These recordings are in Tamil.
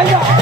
கோவிந்தா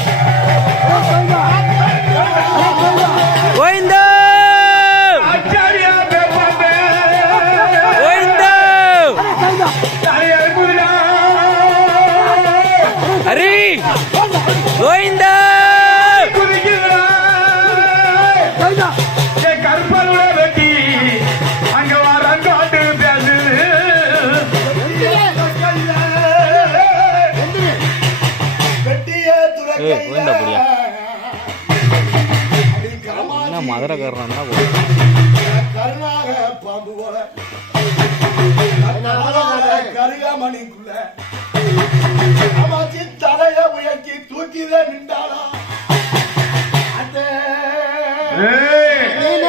என்ன கருணாக பாம்பு போல கருகாமணிக்குள்ள அமாச்சி தலைய உயர்த்தி தூக்கில நின்றாளா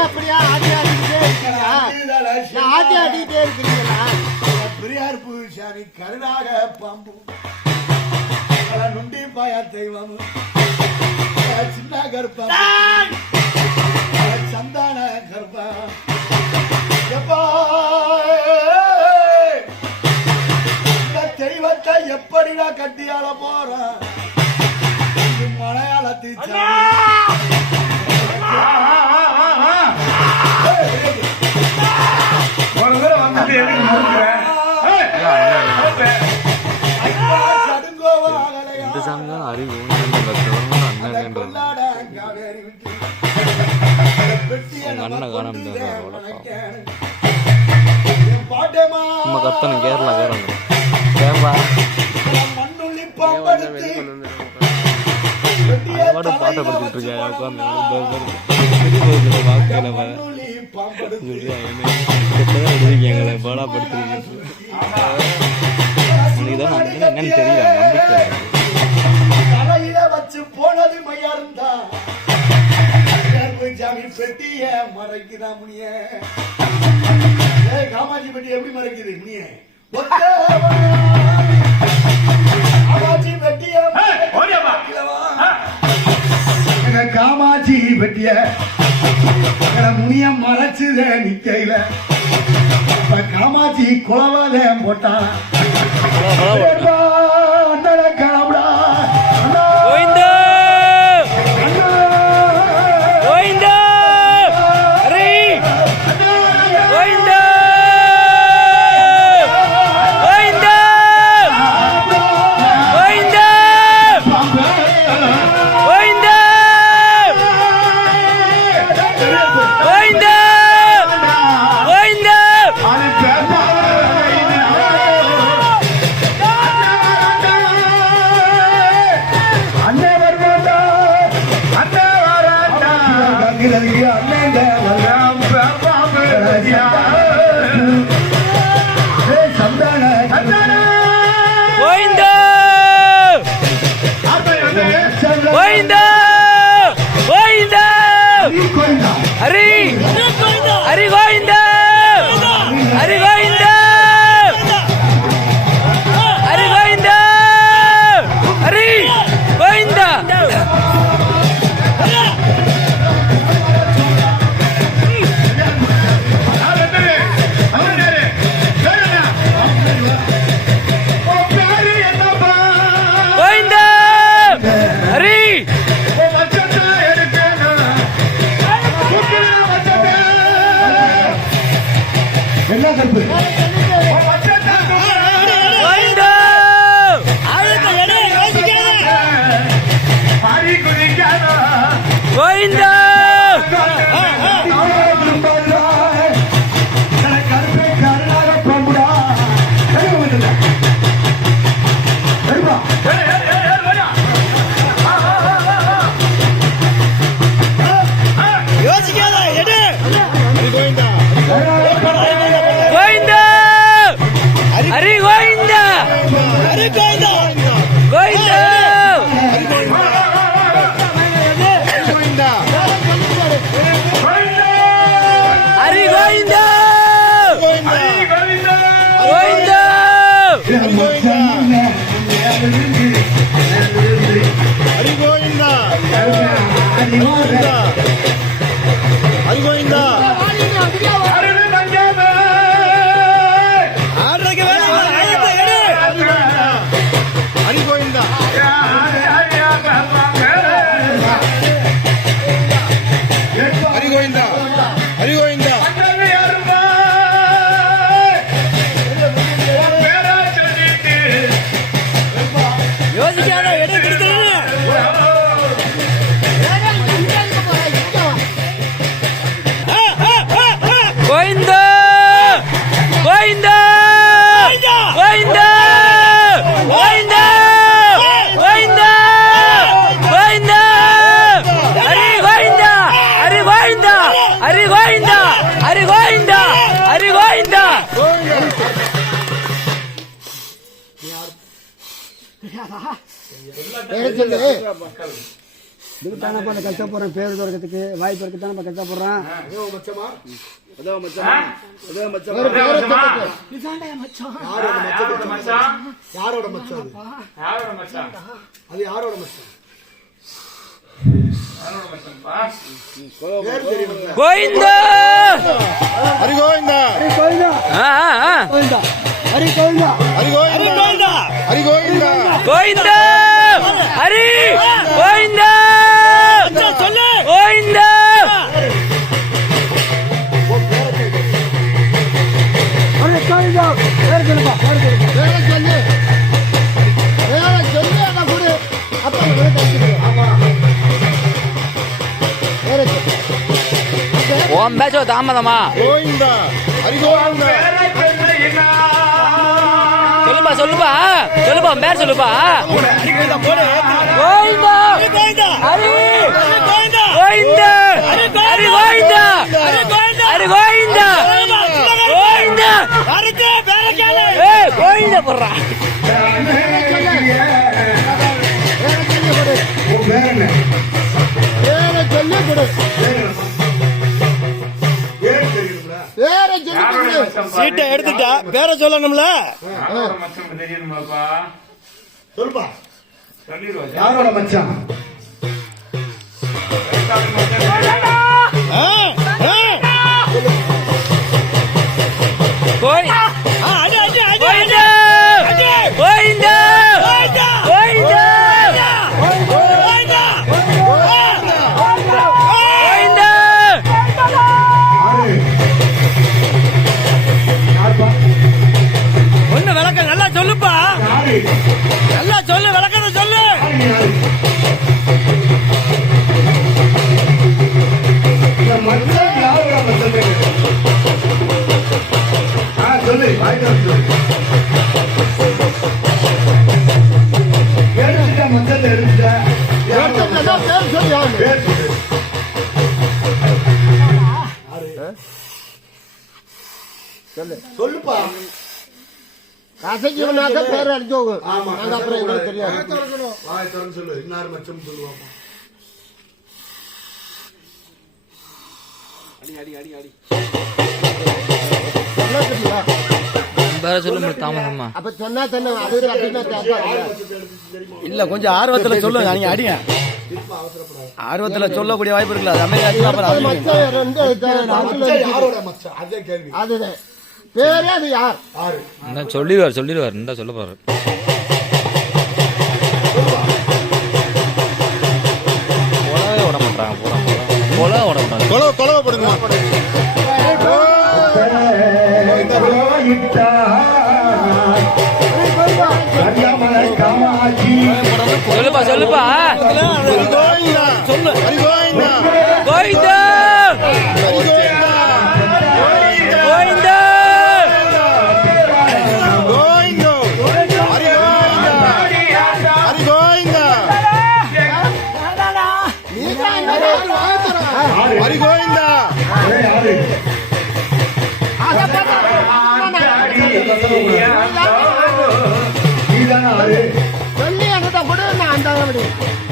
அப்படியா ஆட்டி ஆடிக்கிட்டே இருக்கிறீங்களா பெரியார் பூசாரி கருணாக பாம்பு நுண்டி பாய தெய்வம் சின்ன கருப்பா சந்தான கருப்பா. எப்பா இந்த தெய்வத்தை எப்படி நான் கட்டியால போறேன் மலையாளத்து வணக்கேன். என் பாட்டேமா நம்ம கத்தணும் கேரளா கேரளா கேரளா பெட்டியை பாட்டு? படிச்சுட்டு இருக்கேன். உட்காந்து போனோம்னா, வாக்கையில மண்ணுள்ளி பாம்பெடுத்து இப்பதான் எழுதிருக்கீங்களே பாடா படுத்துருக்கீங்க உனக்கு தான் நான் என்னன்னு தெரியல நம்பிக்கை வச்சு போனது மையாருந்தா சாமி பெட்டிய மறைக்குதா முனிய? காமாட்சி பெட்டி எப்படி மறைக்குது முனிய? காமாட்சி பெட்டிய காமாட்சி பெட்டிய முனிய மறைச்சுத நிக்கையில. அப்ப காமாட்சி குளவாத போட்டா. Man amen, amen. சொல்லு இதுக்கு தானே பண்ண கஷ்டப்படுறேன் பேர் துறக்கிறதுக்கு வாய்ப்பு இருக்கு தானே மச்சான். யாரோட மச்சான்? யாரோட மச்சான்? அது? யாரோட மச்சான்? அது யாரோட மச்சான்? யாரோட மச்சான்ப்பா? பேர் தெரியுமா? கோவிந்தா! ஹரி கோவிந்தா ஆ, ஆ, ஆ. கோவிந்தா ஹரி கோவிந்தா ஹரி கோவிந்தா ஹரி கோவிந்தா கோவிந்தா! ஹரி! கோவிந்தா! சொல்லு கோவிந்தா! சொல்லுப்பா சொல்லு சொல்லு அண்ணா கொடு அப்பா சொல்லு பேச்சோ தாமதமா? கோவிந்தா ஹரி கோவிந்தா? சொல்லுப்பா. சொல்லுப்பா பேர் சொல்லுப்பா. கோவிந்தா. ஹரி. கோவிந்தா. ஹரி ஹரி போடுறா? சீட்டை எடுத்துட்டா. பேரை சொல்லணும்ல? தெரியணுமாப்பா? சொல்லுப்பா சொல்லிடுவா. யாரோட மச்சான் கசைக்குனாக்க பேர் அடிச்சு போகும். நாங்க அப்புறம் எங்களுக்கு தெரியாது. வாய் திறந்து சொல்லு. இன்னார் மச்சம் சொல்லுவாப்பா. சொன்னா தெரியுமா? பேர சொல்ல முடியும் தாமதமா அப்ப சொன்னா தானே இல்ல கொஞ்சம் ஆர்வத்துல சொல்லுங்க நீங்க அடிங்க. ஆர்வத்துல சொல்லக்கூடிய வாய்ப்பு இருக்குல்ல கேள்வி. அதுதான். பேரே அது யார்? இந்த சொல்லிடுவார் சொல்லிடுவார். இந்த சொல்ல போறாரு. விட மாட்டாங்க விட மாட்டாங்க. கொலவை கொலவை போடுங்க சொல்லுப்பா சொல்லுப்பா.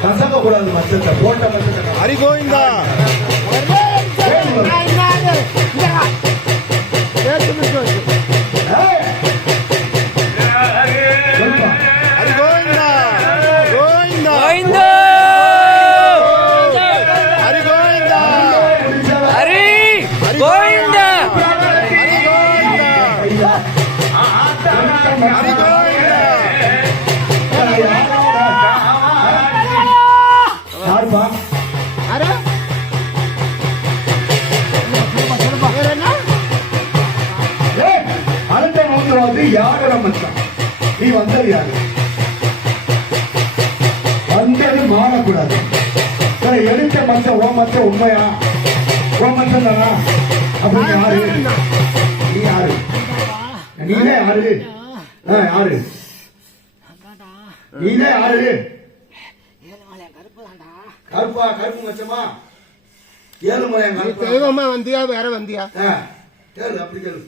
கசக்க கூடாது மச்சத்தை போட்ட மச்சத்தை. ஹரி கோவிந்தா ஒரே நீ வந்தது மாறக்கூடாது. எடுத்த மச்சம் ஓ மச்சம் உண்மையா? ஓ மச்சம் தானா? அப்படி யாரு? நீ யாரு? நீனே யாரு? யாரு? நீனே யாரு? கருப்பா கருப்பு மச்சமா? ஏழு கருப்பா. தெய்வமா வந்தியா வேற வந்தியா? கேளு அப்படி கேளு.